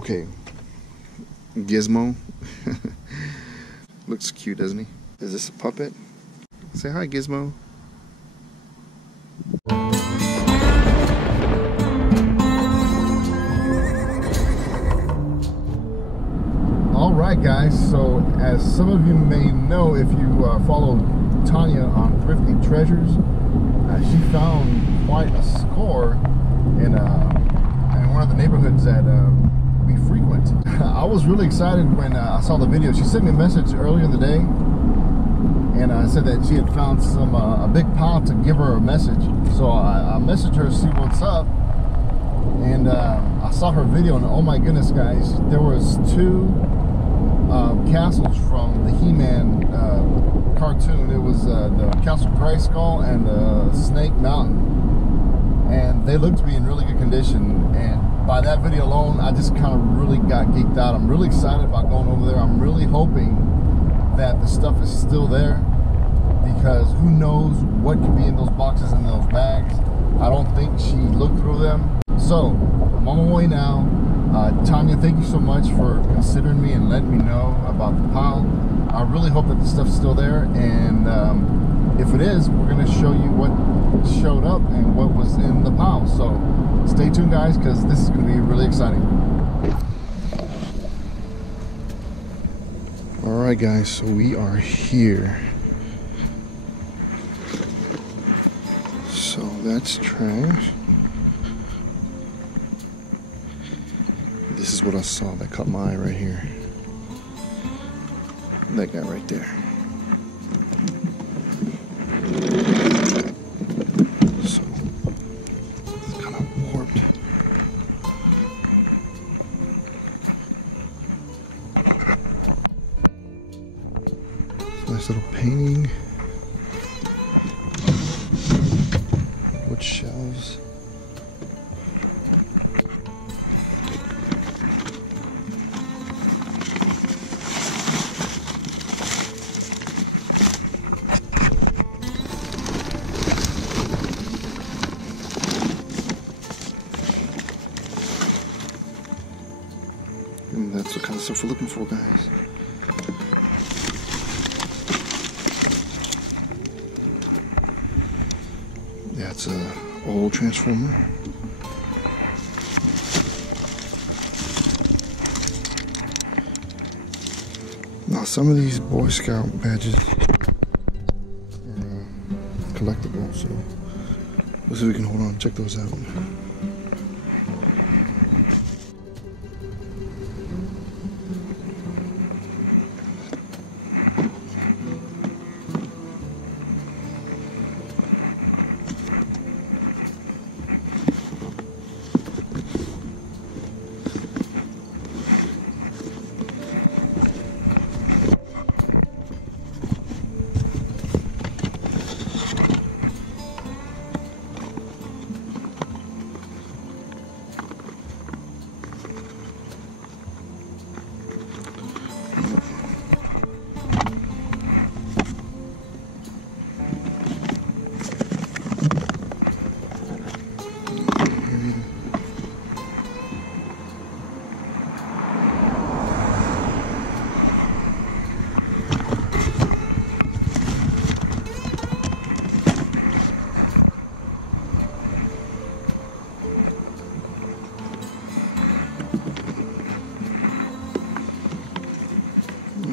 Okay, Gizmo. Looks cute, doesn't he? Is this a puppet? Say hi, Gizmo. Alright guys, so as some of you may know, if you follow Tonya on Thrifty Treasures, she found quite a score in one of the neighborhoods that we frequent. I was really excited when I saw the video. She sent me a message earlier in the day and said that she had found some a big pile to give her a message. So I messaged her to see what's up, and I saw her video, and oh my goodness guys, there was two castles from the He-Man cartoon. It was the Castle Grayskull and the Snake Mountain, and they looked to be in really good condition. And by that video alone, I just kind of really got geeked out. I'm really excited about going over there. I'm really hoping that the stuff is still there, because who knows what could be in those boxes and those bags. I don't think she looked through them. So I'm on my way now. Tonya, thank you so much for considering me and letting me know about the pile. I really hope that the stuff's still there, and if it is, we're going to show you what showed up and what was in the pile. So stay tuned guys, because this is going to be really exciting. Alright guys, so we are here. So that's trash. This is what I saw that caught my eye right here. That guy right there. So it's kind of warped. Nice little painting. Wood shelves. And that's the kind of stuff we're looking for, guys. Yeah, it's a old transformer. Now, some of these Boy Scout badges are collectible, so let's see if we can hold on, check those out.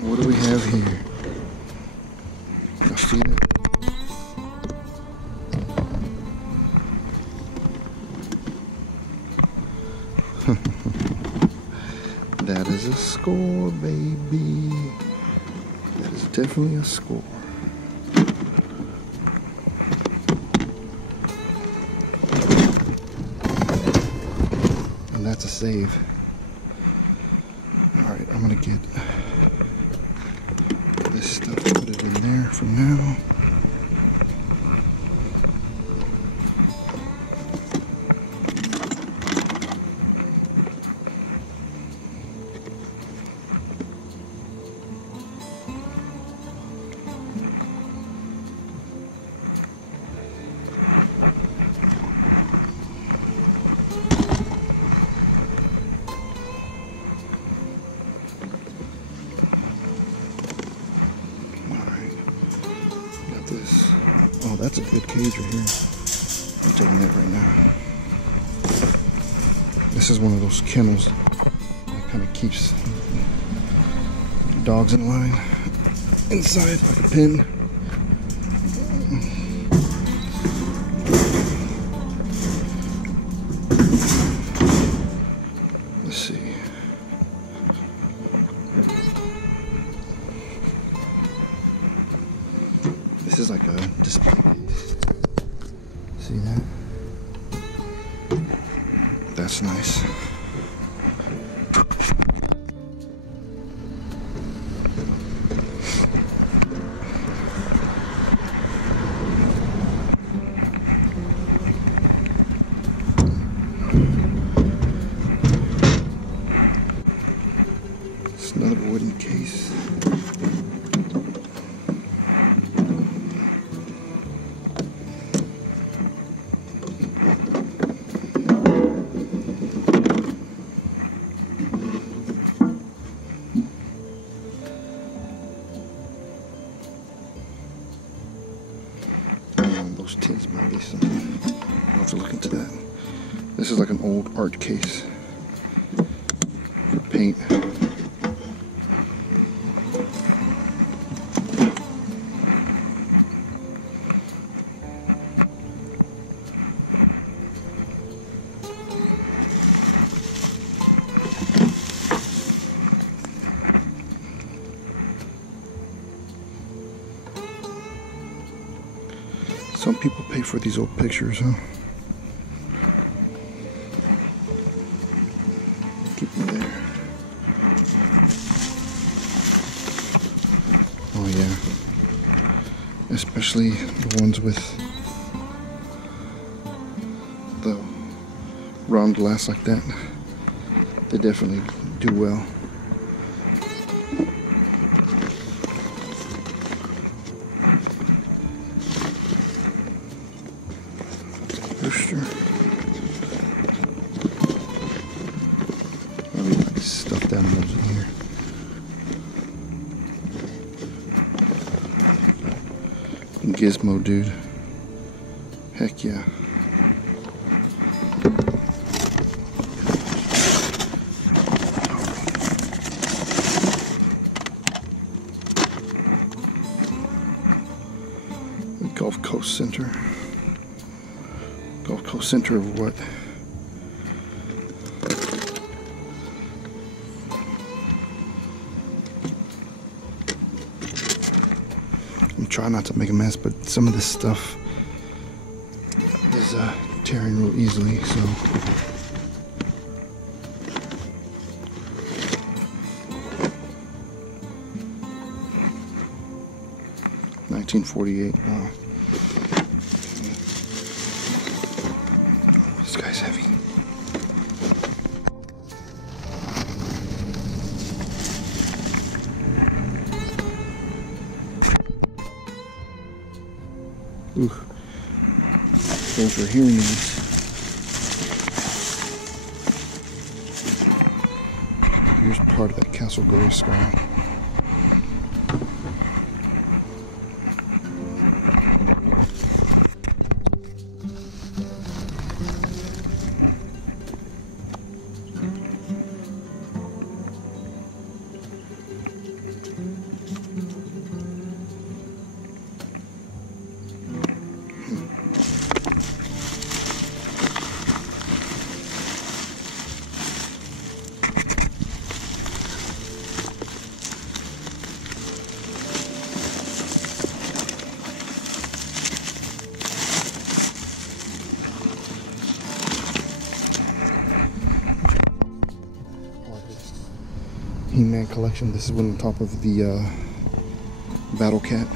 What do we have here? Y'all see that? That is a score, baby. That is definitely a score. And that's a save. Alright, I'm gonna get this stuff, put it in there for now. that's a good cage right here. I'm taking that right now. This is one of those kennels that kind of keeps dogs in line inside like a pen. Let's see. This is like a display case. See that? That's nice. It's another wooden case. Those tins might be something. I'll have to look into that. This is like an old art case for paint. Some people pay for these old pictures, huh? Keep them there. Oh yeah. Especially the ones with the round glass like that. They definitely do well. Rooster. Maybe like stuffed animals in here. Gizmo dude. Heck yeah. The Gulf Coast Center. Gulf Coast Center of what? I'm trying not to make a mess, but some of this stuff is tearing real easily, so. $1948. Wow. This guy's heavy. Ooh. Those are hearing aids. Here's part of that Castle Grayskull. He-Man collection. This is one on top of the Battle Cat.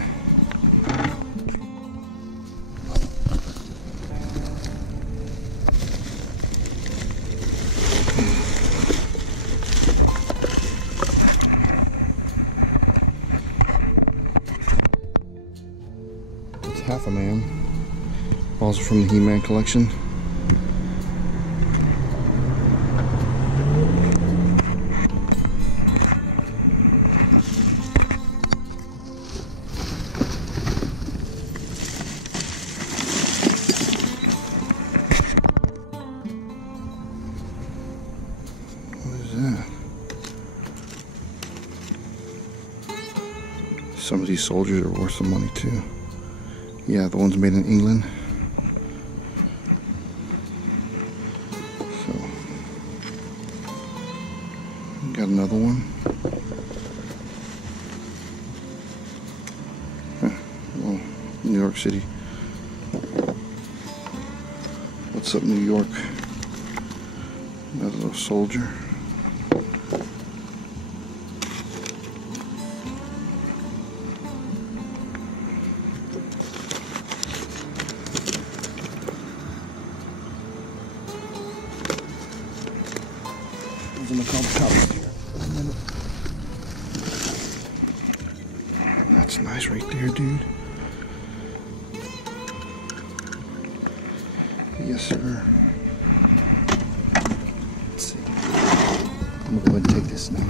It's half a man. Also from the He-Man collection. Some of these soldiers are worth some money too. Yeah, the ones made in England. So, got another one. Well, New York City. What's up, New York? Another little soldier. That's nice right there, dude. Yes, sir. Let's see. I'm gonna go ahead and take this now.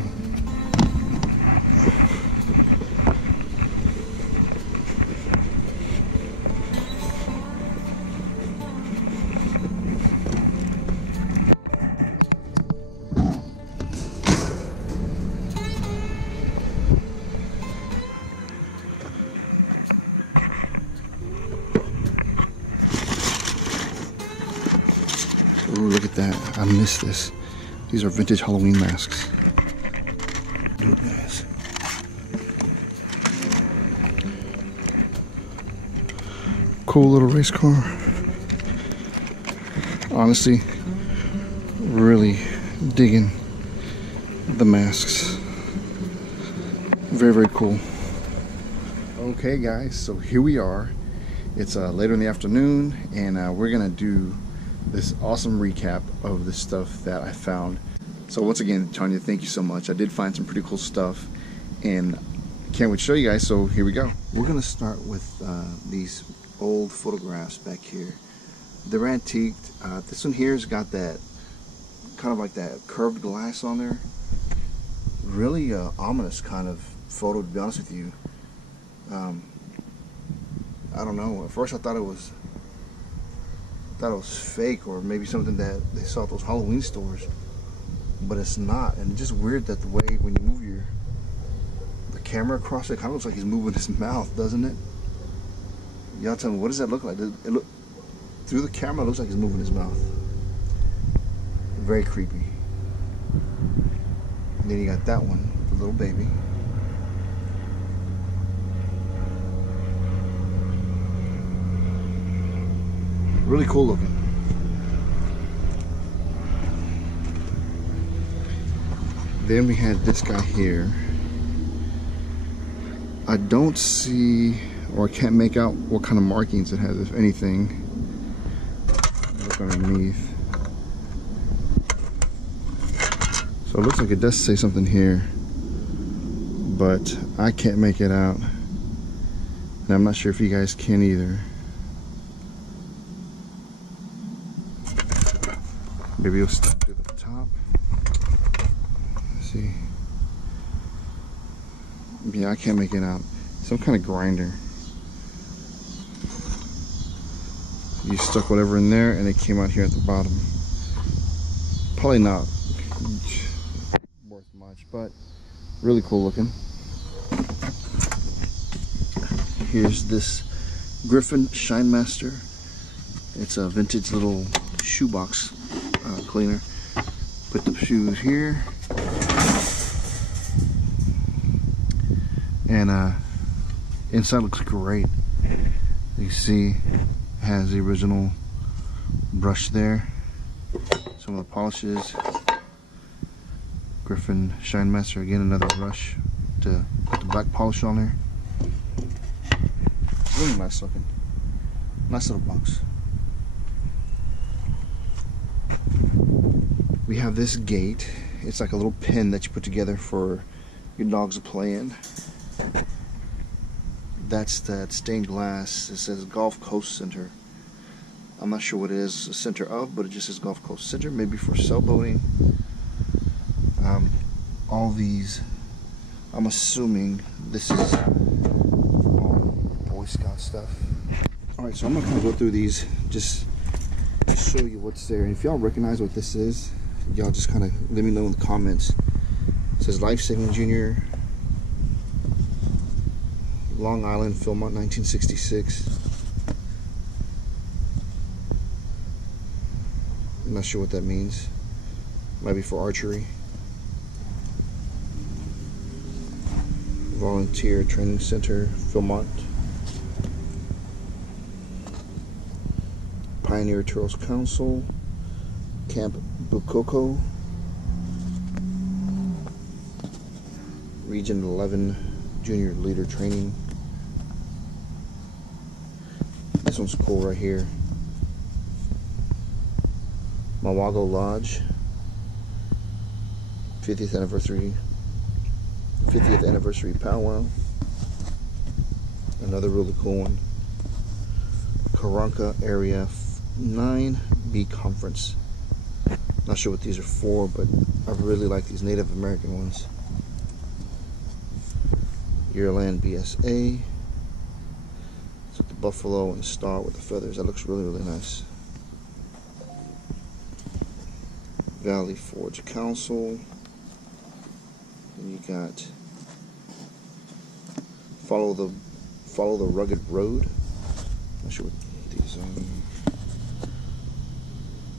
Ooh, look at that. I missed this. These are vintage Halloween masks. Do it, guys. Cool little race car. Honestly, really digging the masks. Very, very cool. Okay, guys, so here we are. It's later in the afternoon, and we're gonna do this awesome recap of the stuff that I found. So once again, Tonya, thank you so much. I did find some pretty cool stuff, and can't wait to show you guys, so here we go. We're gonna start with these old photographs back here. They're antiqued. This one here's got that kind of like that curved glass on there. Really ominous kind of photo, to be honest with you. I don't know, at first I thought it was fake, or maybe something that they saw at those Halloween stores, but it's not. And it's just weird that the way when you move the camera across it kind of looks like he's moving his mouth, doesn't it? Y'all tell me, what does that look like? It look through the camera, it looks like he's moving his mouth. Very creepy. And then you got that one, the little baby. Really cool looking. Then we had this guy here. I don't see, or I can't make out what kind of markings it has, if anything. Look underneath. So it looks like it does say something here, but I can't make it out. And I'm not sure if you guys can either. Maybe it'll step to the top. Let's see. Yeah, I can't make it out. Some kind of grinder. You stuck whatever in there and it came out here at the bottom. Probably not worth much, but really cool looking. Here's this Griffin Shinemaster. It's a vintage little shoebox cleaner. Put the shoes here, and inside looks great. You see it has the original brush there, some of the polishes. Griffin Shinemaster, again another brush to put the black polish on there. Really nice looking, nice little box. We have this gate. It's like a little pin that you put together for your dogs to play in. That's that stained glass. It says Gulf Coast Center. I'm not sure what it is the center of, but it just says Gulf Coast Center, maybe for sailboating. All these, I'm assuming this is all Boy Scout stuff. Alright, so I'm gonna kind of go through these, just show you what's there. And if y'all recognize what this is, y'all just kind of let me know in the comments. It says Life Saving Junior. Long Island, Philmont, 1966. I'm not sure what that means. Might be for archery. Volunteer Training Center, Philmont. Pioneer Tourist Council, Camp Bukoko, Region 11 Junior Leader Training. This one's cool right here. Mawago Lodge, 50th anniversary powwow. Another really cool one. Karanka Area 9B Conference. Not sure what these are for, but I really like these Native American ones. Yearland BSA. It's like the buffalo and star with the feathers. That looks really, really nice. Valley Forge Council. And you got Follow the Rugged Road. Not sure what these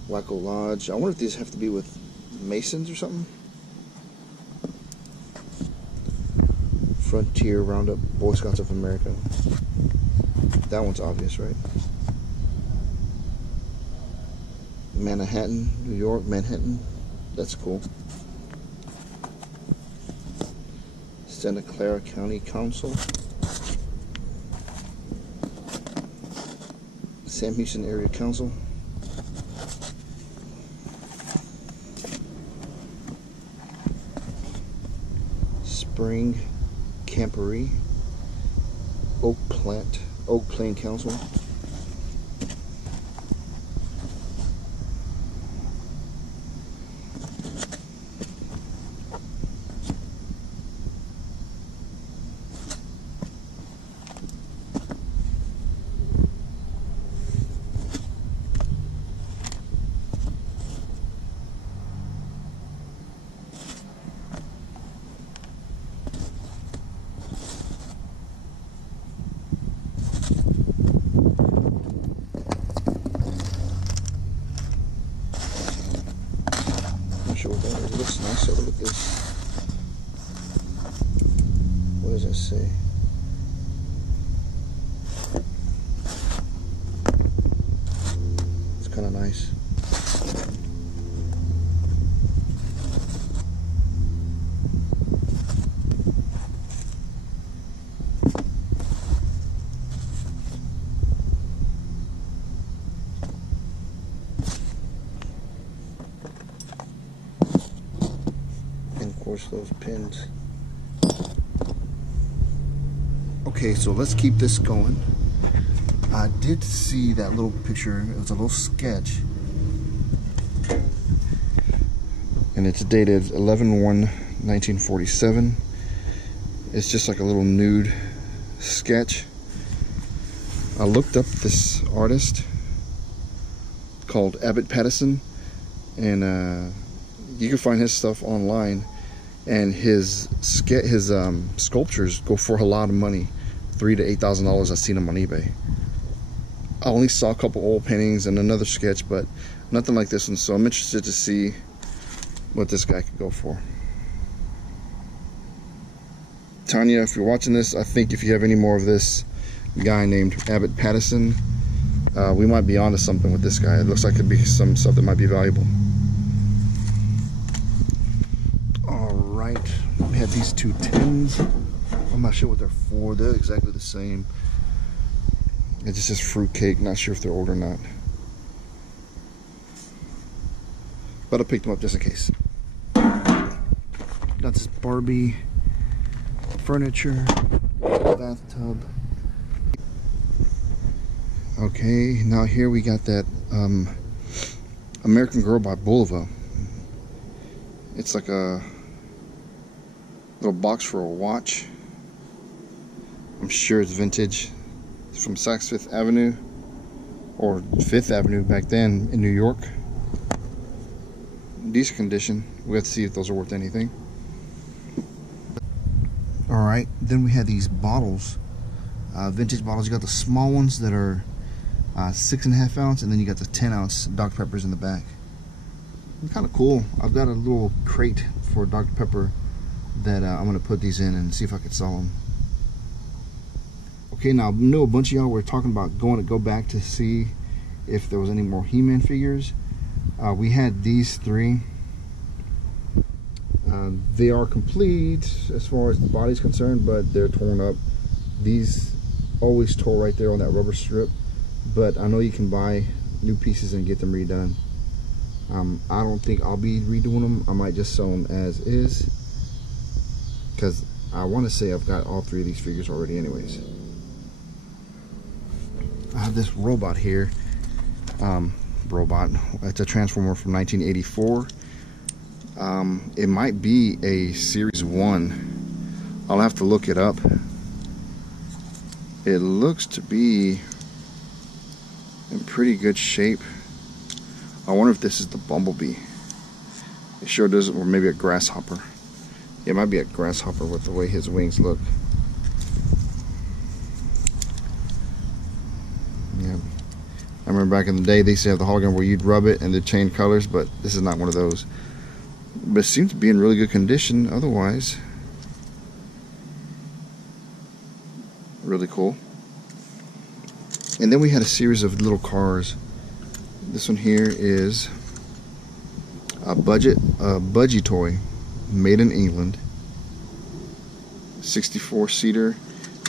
Wacko Lodge. I wonder if these have to be with Masons or something. Frontier Roundup, Boy Scouts of America. That one's obvious, right? Manhattan, New York, Manhattan. That's cool. Santa Clara County Council. Sam Houston Area Council. Spring Campery. Oak Plain Council. Sure what that is. It looks nice. So look at this. What does that say? It's kind of nice. Those pins. Okay, so let's keep this going. I did see that little picture. It was a little sketch, and it's dated 11/1/1947. It's just like a little nude sketch. I looked up this artist called Abbott Pattison, and you can find his stuff online. And his sculptures go for a lot of money, $3,000 to $8,000. I've seen them on eBay. I only saw a couple oil paintings and another sketch, but nothing like this one. So I'm interested to see what this guy could go for. Tonya, if you're watching this, I think if you have any more of this guy named Abbott Pattison, we might be onto something with this guy. It looks like it could be some stuff that might be valuable. We have these two tins. I'm not sure what they're for. They're exactly the same. It just says Fruitcake. Not sure if they're old or not. But I picked them up just in case. Got this Barbie furniture, bathtub. Okay, now here we got that American Girl by Bulova. It's like a little box for a watch. I'm sure it's vintage. It's from Saks Fifth Avenue, or Fifth Avenue back then in New York. Decent condition. We have to see if those are worth anything. Alright, then we had these bottles. vintage bottles. You got the small ones that are 6.5 ounce, and then you got the 10 ounce Dr. Peppers in the back. It's kind of cool. I've got a little crate for Dr. Pepper that I'm going to put these in and see if I can sell them. Okay, now I know a bunch of y'all were talking about go back to see if there was any more He-Man figures. We had these 3. They are complete as far as the body's concerned, but they're torn up. These always tore right there on that rubber strip, but I know you can buy new pieces and get them redone. I don't think I'll be redoing them. I might just sell them as is, because I want to say I've got all 3 of these figures already anyways. I have this robot here. It's a Transformer from 1984. It might be a Series 1. I'll have to look it up. It looks to be in pretty good shape. I wonder if this is the Bumblebee. It sure does, or maybe a Grasshopper. It might be a Grasshopper with the way his wings look. Yeah. I remember back in the day they used to have the hologram where you'd rub it and they'd change colors, but this is not one of those. But it seems to be in really good condition otherwise. Really cool. And then we had a series of little cars. This one here is a Budgie toy, made in England. 64 seater,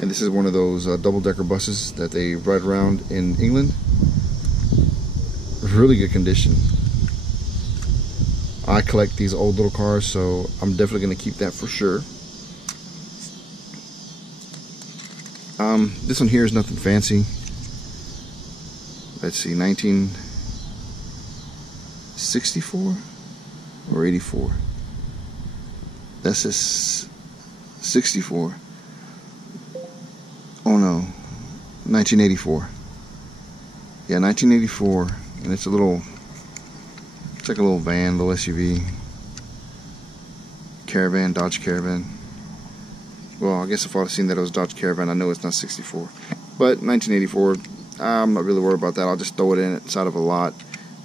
and this is one of those double-decker buses that they ride around in England. Really good condition. I collect these old little cars, so I'm definitely going to keep that for sure. This one here is nothing fancy. Let's see, 1964 or 84. That says 64. Oh no, 1984. Yeah, 1984, and it's a little. It's like a little van, little SUV. Caravan, Dodge Caravan. Well, I guess if I would have seen that it was Dodge Caravan, I know it's not 64. But 1984, I'm not really worried about that. I'll just throw it in inside of a lot,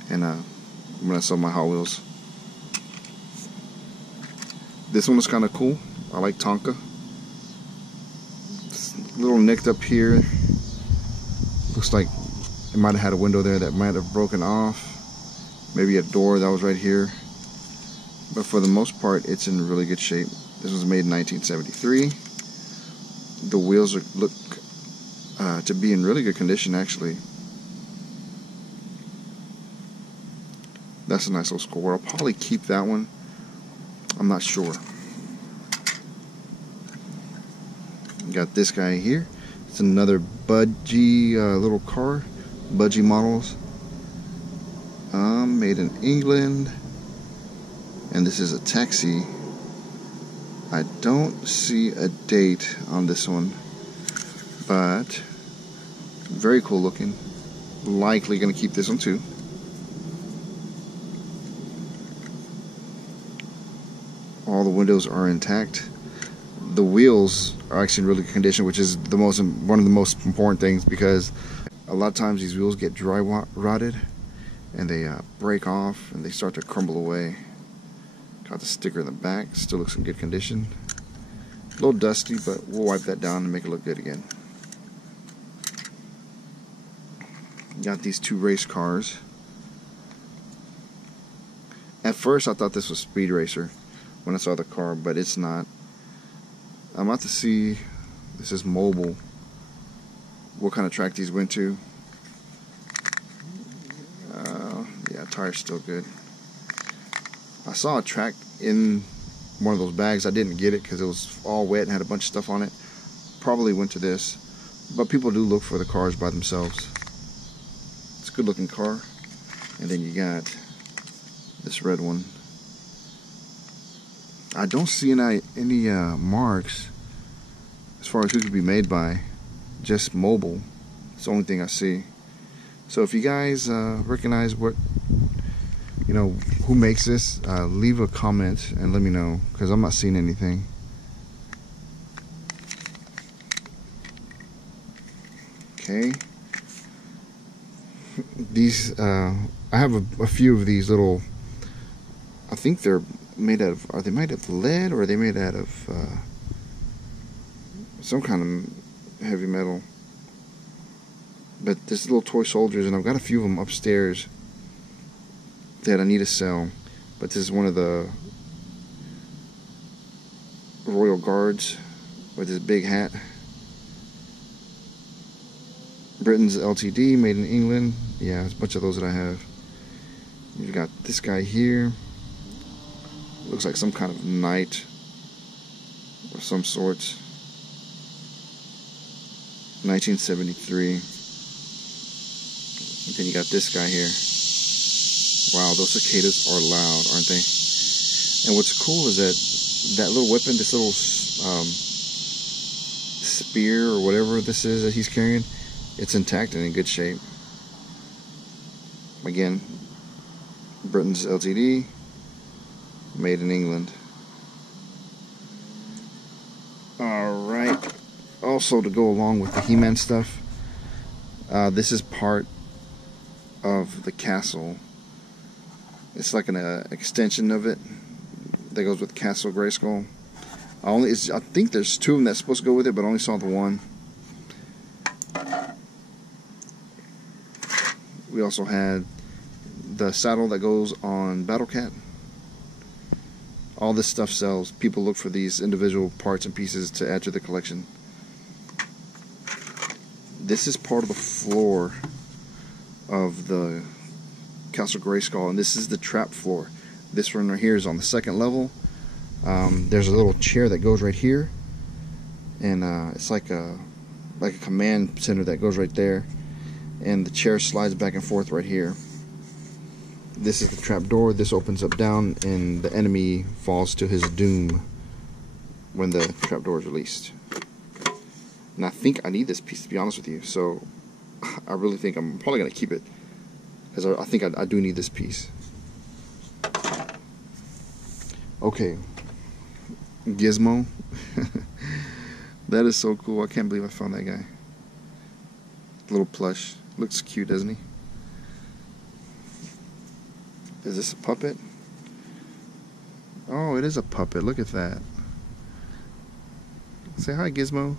and I'm going to sell my Hot Wheels. This one was kind of cool. I like Tonka. It's a little nicked up here. Looks like it might have had a window there that might have broken off. Maybe a door that was right here, but for the most part it's in really good shape. This was made in 1973. The wheels look to be in really good condition actually. That's a nice little score. I'll probably keep that one. I'm not sure. Got this guy here. It's another Budgie little car. Budgie models. Made in England, and this is a taxi. I don't see a date on this one, but very cool looking. Likely gonna keep this one too. All the windows are intact. The wheels are actually in really good condition, which is one of the most important things, because a lot of times these wheels get dry rotted and they break off and they start to crumble away. Got the sticker in the back, still looks in good condition. A little dusty, but we'll wipe that down and make it look good again. Got these 2 race cars. At first I thought this was Speed Racer when I saw the car, but it's not. I'm about to see, this is mobile, what kind of track these went to. Yeah, tire's still good. I saw a track in one of those bags. I didn't get it because it was all wet and had a bunch of stuff on it. Probably went to this, but people do look for the cars by themselves. It's a good looking car. And then you got this red one. I don't see any marks as far as who could be made by. Just mobile. It's the only thing I see. So if you guys recognize what, who makes this, leave a comment and let me know, because I'm not seeing anything. Okay. These, I have a few of these little, I think they're made out of, are they made of lead or are they made out of some kind of heavy metal? But there's little toy soldiers, and I've got a few of them upstairs that I need to sell. But this is one of the Royal Guards with this big hat. Britain's LTD, made in England. Yeah, there's a bunch of those that I have. You've got this guy here. Looks like some kind of knight of some sorts. 1973. And then you got this guy here. Wow, those cicadas are loud, aren't they? And what's cool is that little weapon, this little spear or whatever this is that he's carrying, it's intact and in good shape. Again, Britain's LTD, made in England. Alright, also to go along with the He-Man stuff, this is part of the castle. It's like an extension of it that goes with Castle Grayskull. I think there's two of them that's supposed to go with it, but I only saw the one. We also had the saddle that goes on Battle Cat. All this stuff sells. People look for these individual parts and pieces to add to the collection. This is part of the floor of the Castle Grayskull, and this is the trap floor. This one right here is on the second level. There's a little chair that goes right here, and it's like a command center that goes right there, and the chair slides back and forth right here. This is the trap door. This opens up down, and the enemy falls to his doom when the trap door is released. And I think I need this piece, to be honest with you, so I really think I'm probably going to keep it, because I think I do need this piece. Okay, Gizmo. That is so cool. I can't believe I found that guy. Little plush. Looks cute, doesn't he? Is this a puppet? Oh, it is a puppet. Look at that. Say hi, Gizmo.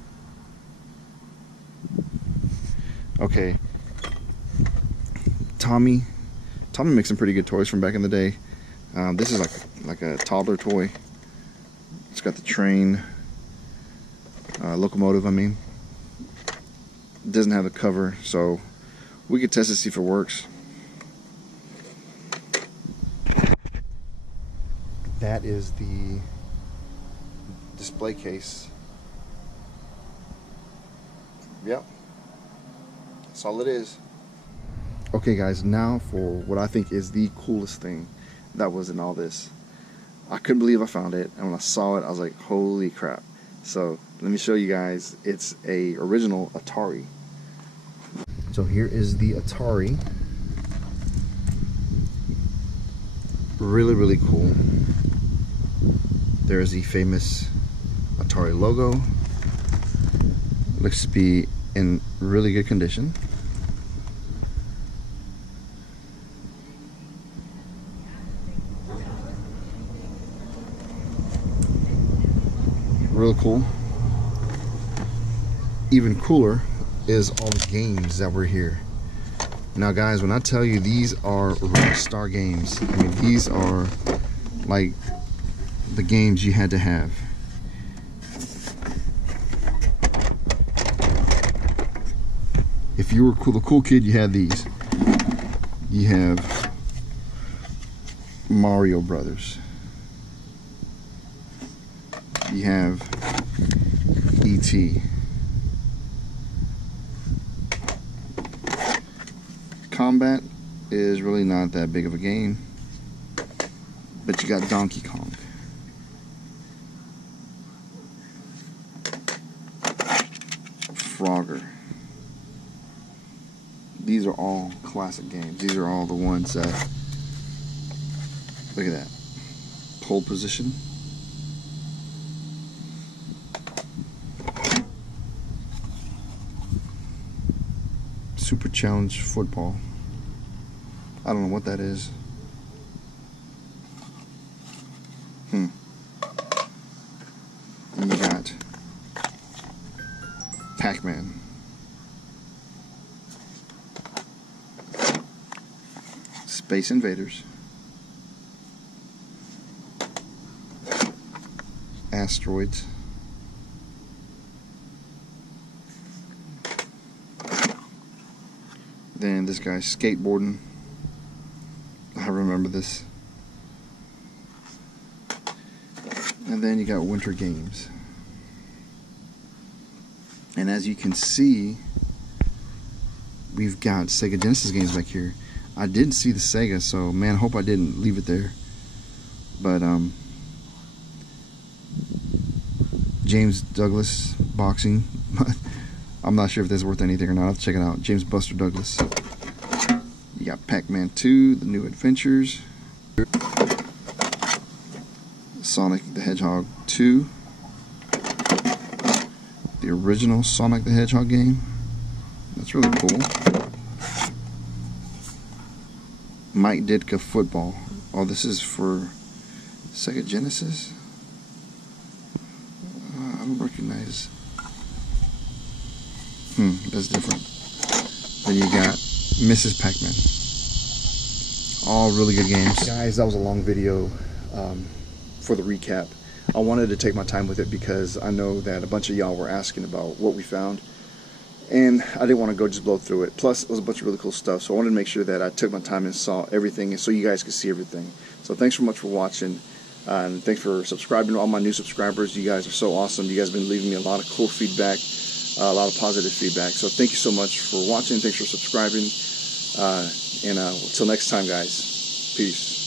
Okay. Tommy makes some pretty good toys from back in the day. This is like a toddler toy. It's got the train, locomotive, I mean. It doesn't have the cover, so we could test to see if it works. That is the display case. Yep. That's all it is. Okay guys, now for what I think is the coolest thing that was in all this. I couldn't believe I found it, and when I saw it I was like, holy crap. So let me show you guys. It's a original Atari. So here is the Atari. Really, really cool. There's the famous Atari logo. Looks to be in really good condition. Real cool. Even cooler is all the games that were here. Now guys, when I tell you these are Rockstar games, I mean these are like the games you had to have. If you were cool, the cool kid, you had these. You have Mario Brothers. You have E.T. Combat is really not that big of a game, but you got Donkey Kong. Frogger. These are all classic games. These are all the ones that, look at that, pole position. Super Challenge football. I don't know what that is. And you got Pac-Man. Space Invaders. Asteroids. Then this guy's skateboarding. I remember this. And then you got Winter Games. And as you can see, we've got Sega Genesis games back here. I didn't see the Sega, so man, I hope I didn't leave it there. But James Douglas boxing. I'm not sure if this is worth anything or not. I'll have to check it out. James Buster Douglas. You got Pac-Man 2, The New Adventures. Sonic the Hedgehog 2. The original Sonic the Hedgehog game. That's really cool. Mike Ditka Football. Oh, this is for Sega Genesis? I don't recognize. That's different. Then you got Mrs. Pac-Man. All really good games. Guys, that was a long video for the recap. I wanted to take my time with it because I know that a bunch of y'all were asking about what we found. And I didn't want to go just blow through it. Plus, it was a bunch of really cool stuff. So I wanted to make sure that I took my time and saw everything so you guys could see everything. So thanks so much for watching. And thanks for subscribing to all my new subscribers. You guys are so awesome. You guys have been leaving me a lot of cool feedback, a lot of positive feedback. So thank you so much for watching. Thanks for subscribing. And until next time, guys. Peace.